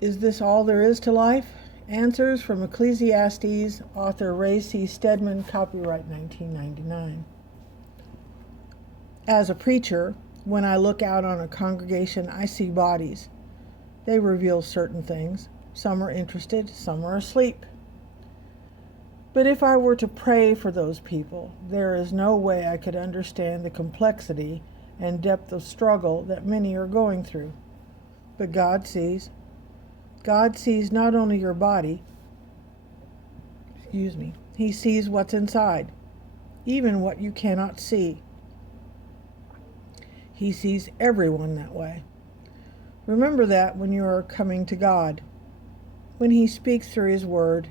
Is this all there is to life? Answers from Ecclesiastes, author Ray C. Stedman, copyright 1999. As a preacher, when I look out on a congregation, I see bodies. They reveal certain things. Some are interested, some are asleep. But if I were to pray for those people, there is no way I could understand the complexity and depth of struggle that many are going through. But God sees. God sees not only your body, He sees what's inside, even what you cannot see. He sees everyone that way. Remember that when you are coming to God. When He speaks through His Word,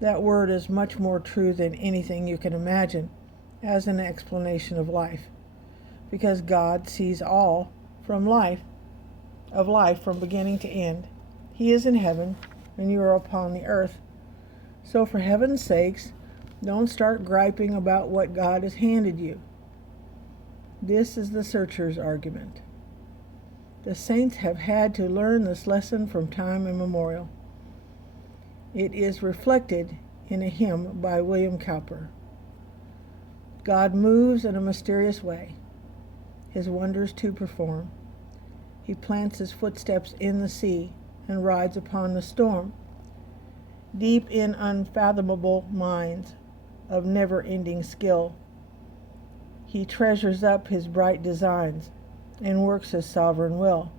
that Word is much more true than anything you can imagine as an explanation of life, because God sees all from life from beginning to end. He is in heaven, and you are upon the earth. So for heaven's sakes, don't start griping about what God has handed you. This is the searcher's argument. The saints have had to learn this lesson from time immemorial. It is reflected in a hymn by William Cowper. God moves in a mysterious way, His wonders to perform. He plants His footsteps in the sea and rides upon the storm. Deep in unfathomable minds of never-ending skill, He treasures up His bright designs and works His sovereign will.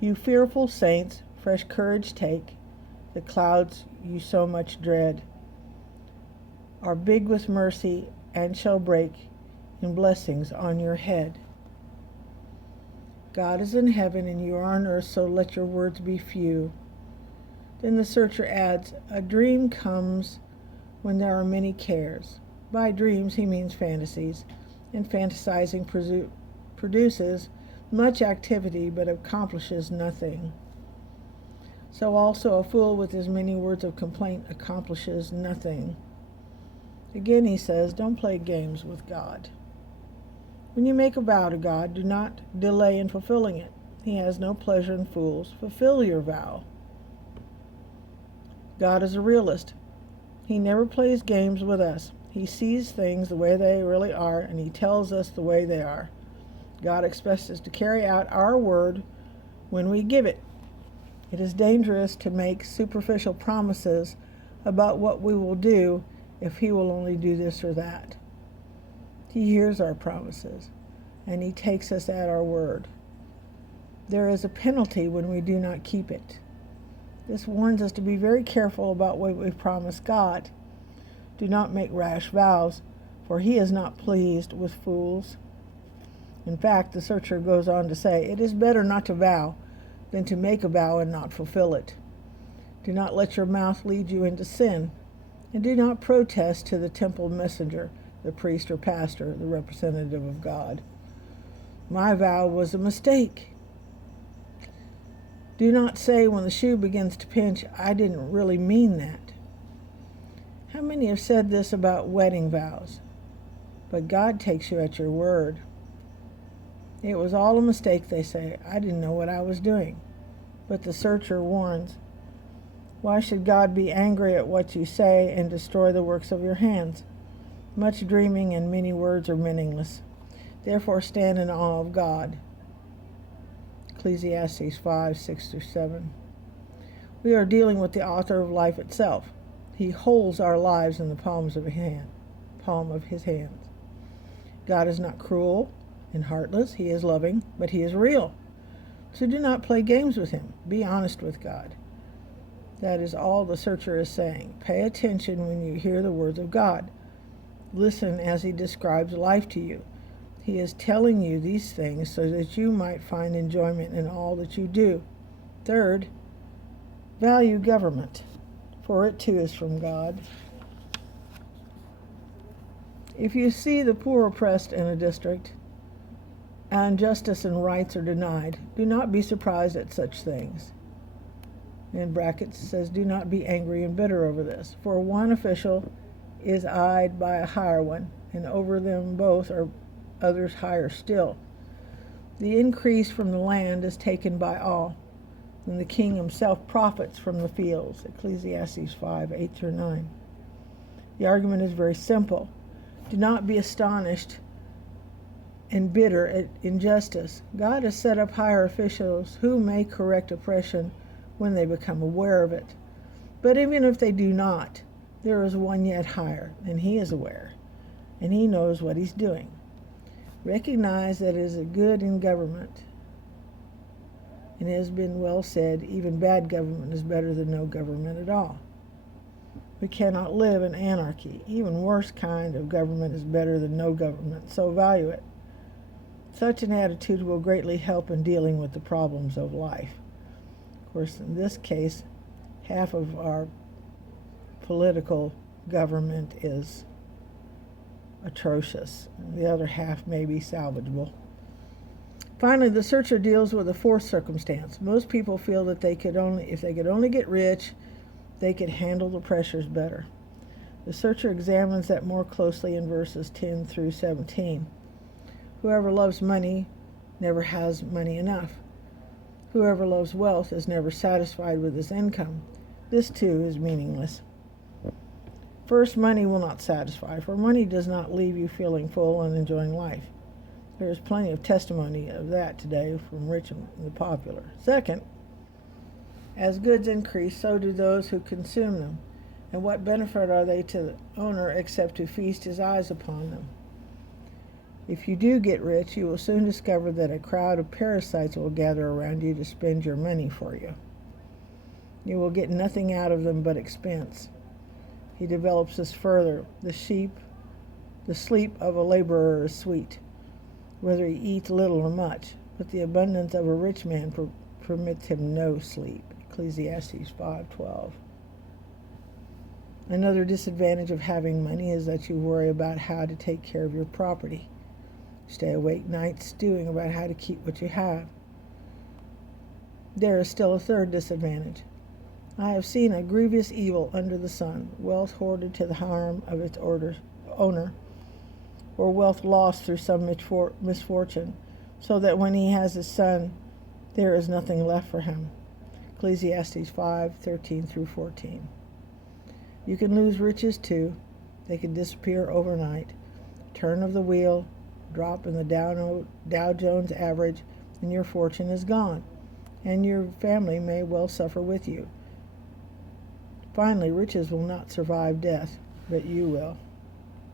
You fearful saints, fresh courage take. The clouds you so much dread are big with mercy and shall break in blessings on your head. God is in heaven and you are on earth, so let your words be few. Then the searcher adds, a dream comes when there are many cares. By dreams he means fantasies, and fantasizing produces much activity but accomplishes nothing. So also a fool with his many words of complaint accomplishes nothing. Again he says, don't play games with God. When you make a vow to God, do not delay in fulfilling it. He has no pleasure in fools. Fulfill your vow. God is a realist. He never plays games with us. He sees things the way they really are, and He tells us the way they are. God expects us to carry out our word when we give it. It is dangerous to make superficial promises about what we will do if He will only do this or that. He hears our promises, and He takes us at our word. There is a penalty when we do not keep it. This warns us to be very careful about what we promise God. Do not make rash vows, for He is not pleased with fools. In fact, the searcher goes on to say, it is better not to vow than to make a vow and not fulfill it. Do not let your mouth lead you into sin, and do not protest to the temple messenger, the priest or pastor, the representative of God. My vow was a mistake. Do not say when the shoe begins to pinch, I didn't really mean that. How many have said this about wedding vows? But God takes you at your word. It was all a mistake, they say. I didn't know what I was doing. But the searcher warns, why should God be angry at what you say and destroy the works of your hands? Much dreaming and many words are meaningless. Therefore stand in awe of God. Ecclesiastes 5:6-7. We are dealing with the author of life itself. He holds our lives in the palm of His hands. God is not cruel and heartless. He is loving, but He is real. So do not play games with Him. Be honest with God. That is all the searcher is saying. Pay attention when you hear the words of God. Listen as He describes life to you. He is telling you these things so that you might find enjoyment in all that you do. Third, value government, for it too is from God. If you see the poor oppressed in a district, and justice and rights are denied, do not be surprised at such things. In brackets it says, do not be angry and bitter over this, for one official is eyed by a higher one, and over them both are others higher still. The increase from the land is taken by all. and the king himself profits from the fields. Ecclesiastes 5:8-9. The argument is very simple. Do not be astonished and bitter at injustice. God has set up higher officials who may correct oppression when they become aware of it. But even if they do not, there is one yet higher, and he is aware, and he knows what he's doing. Recognize that it is a good in government. And it has been well said, even bad government is better than no government at all. We cannot live in anarchy. Even worse kind of government is better than no government, so value it. Such an attitude will greatly help in dealing with the problems of life. Of course, in this case, half of our political government is atrocious. The other half may be salvageable. Finally, the searcher deals with a fourth circumstance. Most people feel that if they could only get rich, they could handle the pressures better. The searcher examines that more closely in verses 10-17. Whoever loves money never has money enough. Whoever loves wealth is never satisfied with his income. This too is meaningless. First, money will not satisfy, for money does not leave you feeling full and enjoying life. There is plenty of testimony of that today from rich and the popular. Second, as goods increase, so do those who consume them. And what benefit are they to the owner except to feast his eyes upon them? If you do get rich, you will soon discover that a crowd of parasites will gather around you to spend your money for you. You will get nothing out of them but expense. He develops this further. The sleep of a laborer is sweet, whether he eats little or much, but the abundance of a rich man permits him no sleep. Ecclesiastes 5:12. Another disadvantage of having money is that you worry about how to take care of your property. Stay awake nights stewing about how to keep what you have. There is still a third disadvantage. I have seen a grievous evil under the sun, wealth hoarded to the harm of its owner, or wealth lost through some misfortune, so that when he has a son, there is nothing left for him. Ecclesiastes 5:13-14. You can lose riches too. They can disappear overnight. Turn of the wheel, drop in the Dow Jones average, and your fortune is gone, and your family may well suffer with you. Finally, riches will not survive death, but you will.